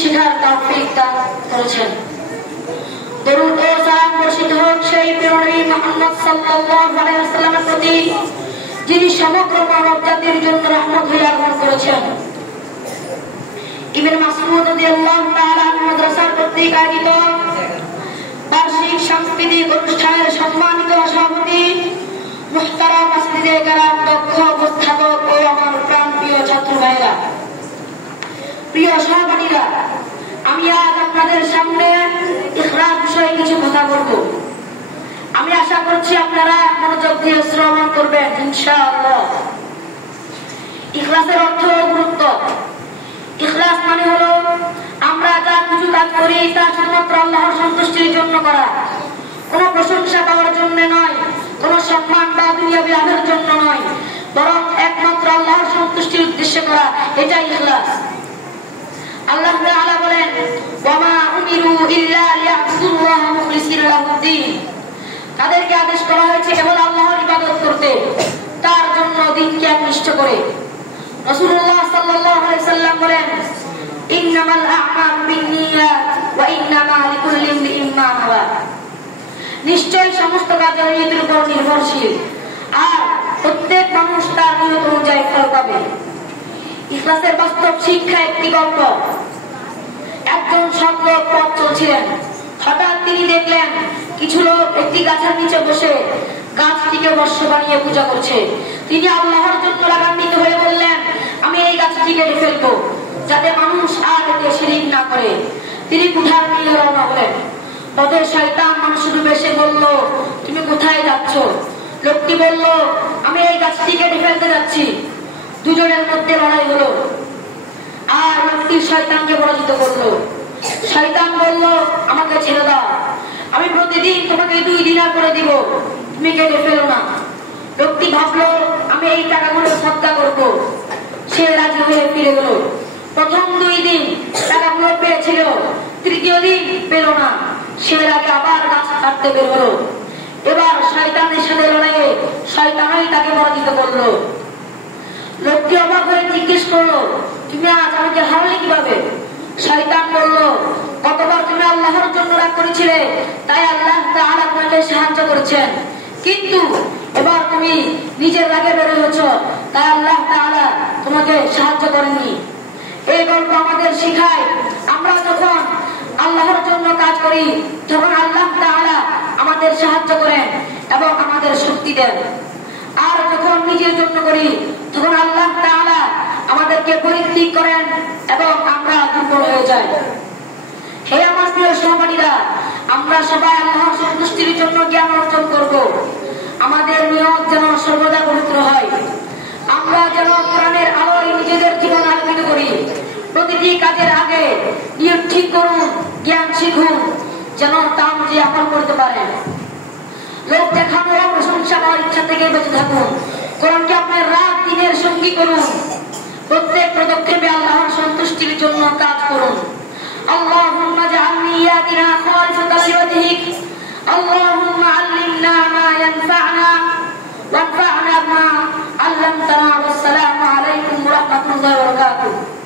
শেখার তৌফিক দান করেছেন। দরুদ ও সালাম বর্ষিত হোক সেই প্রিয় নবী মুহাম্মদ সাল্লাল্লাহু আলাইহি ওয়াসাল্লামের প্রতি, যিনি সমগ্র মানব জাতির জন্য রহমত হয়ে আগমন করেছেন। ইবনে মাসউদ রাদিয়াল্লাহু তাআলা মাদ্রাসার কর্তৃক আয়োজিত বার্ষিক সাংস্কৃতিক অনুষ্ঠানের সম্মানিত সভাপতি, মুহতারাম মাসজিদে কেরাম, দক্ষ উপস্থাপক ও আমার প্রাণপ্রিয় ছাত্র ভাইরা, প্রিয় সহপাঠীরা, আমি আজ আপনাদের সামনে ইখলাস বিষয়ে কিছু কথা বলবো। আমি আশা করছি আপনারা মনোযোগ দিয়ে শ্রবণ করবেন ইনশাআল্লাহ। ইখলাসের অর্থ ও গুরুত্ব। ইখলাস মানে হলো আমরা যা কিছু কাজ করি তা শুধুমাত্র আল্লাহর সন্তুষ্টির জন্য করা, কোনো প্রশংসা পাওয়ার জন্য নয়, কোনো সম্মান বা দুনিয়াবি লাভের জন্য নয়, বরং একমাত্র আল্লাহর সন্তুষ্টির উদ্দেশ্যে করা, এটাই ইখলাস। আল্লাহ তাআলা বলেন, ওয়ামা উমিরু ইল্লা লিয়াবুদুল্লাহ মুখলিসিনা লাহুদ্দিন। তাদেরকে আদেশ করা হয়েছে কেবল আল্লাহর ইবাদত করতে, তার জন্য দ্বীনকে একনিষ্ঠ করে। রাসূলুল্লাহ সাল্লাল্লাহু আলাইহি সাল্লাম বলেন, ইন্নামাল আ'মালু বিন্নিয়াত ওয়া ইন্নামা লিকুল্লি ইমরিইন মা নাওয়া। নিশ্চয়ই সমস্ত কাজ নিয়তের উপর নির্ভরশীল, আর প্রত্যেক মানুষ তার নিয়ত অনুযায়ী ফল পাবে। ইখলাসের বাস্তব শিক্ষা একটি গল্প। একজন সৎলোক পথ চলছিলেন। হঠাৎ তিনি দেখলেন কিছু লোক একটি গাছের নিচে বসে গাছটিকে বর্ষ বানিয়ে পূজা করছে। তিনি আল্লাহর জন্য রাগান্বিত হয়ে বললেন, আমি এই গাছটি কেটে ফেলবো, যাতে মানুষ আর এতে শিরিক না করে। তিনি কুঠার নিয়ে রওনা হলেন। পথে শয়তান মানুষের রূপে এসে বলল, তুমি কোথায় যাচ্ছ? লোকটি বলল, আমি এই গাছটি কেটে ফেলতে যাচ্ছি। দুজনের মধ্যে লড়াই হলো, আর লোকটি শয়তানকে পরাজিত করলো। শয়তান বলল, আমাকে ছেড়ে দাও, আমি প্রতিদিন তোমাকে 2 দিনার করে দিব, তুমি কেটে ফেলো না। লোকটি ভাবলো, আমি এই টাকাগুলো সদকা করবো। সে রাজি হয়ে ফিরে গেল। প্রথম 2 দিন টাকাগুলো পেয়েছিল, তৃতীয় দিন পেল না। সে রাগে আবার গাছ কাটতে বের হলো। এবার শয়তানের সাথে লড়াইয়ে শয়তানই তাকে পরাজিত করলো। লোকটি অবাক হয়ে জিজ্ঞেস করলো, তুমি আজ আমাকে হারালে কিভাবে? শয়তান বলল, গতবার তুমি আল্লাহর জন্য রাগ করেছিলে, তাই আল্লাহ তাআলা তোমাকে সাহায্য করেছেন, কিন্তু এবার তুমি নিজের রাগে বের হয়েছ, তাই আল্লাহ তাআলা তোমাকে সাহায্য করেননি। এই গল্প আমাদের শেখায়, আমরা যখন আল্লাহর জন্য কাজ করি তখন আল্লাহ তাআলা আমাদের সাহায্য করেন এবং আমাদের শক্তি দেন, আর যখন নিজের জন্য করি তখন আল্লাহ তাআলা আমাদেরকে পরিত্যাগ করেন এবং আমরা দুর্বল হয়ে যাই। হে আমার প্রিয় সহপাঠীরা, আমরা সবাই আল্লাহর সন্তুষ্টির জন্য জ্ঞান অর্জন করব। আমাদের নিয়ত যেন সর্বদা পবিত্র হয়। আমরা যেন কোরআনের আলোয় নিজেদের জীবন আলোকিত করি। প্রতিটি কাজের আগে নিয়ত ঠিক করুন, জ্ঞান শিখুন, যেন তা অনুযায়ী আমল করতে পারেন। লোক দেখানো ও প্রশংসা পাওয়ার ইচ্ছা থেকে বেঁচে থাকুন। কোরআনকে আপনার রাত দিনের সঙ্গী করুন। প্রত্যেক পদক্ষেপে আল্লাহর সন্তুষ্টির জন্য কাজ করুন। আল্লাহুম্মা জাআলনি ইয়াদিনা খালিসাতান লিওয়াজহিক। আল্লাহুম্মা আল্লিমনা মা ইয়ানফা'না ওয়ানফা'না বিমা 'আল্লামতানা। ওয়াসসালামু আলাইকুম ওয়া রাহমাতুল্লাহি ওয়া বারাকাতুহু।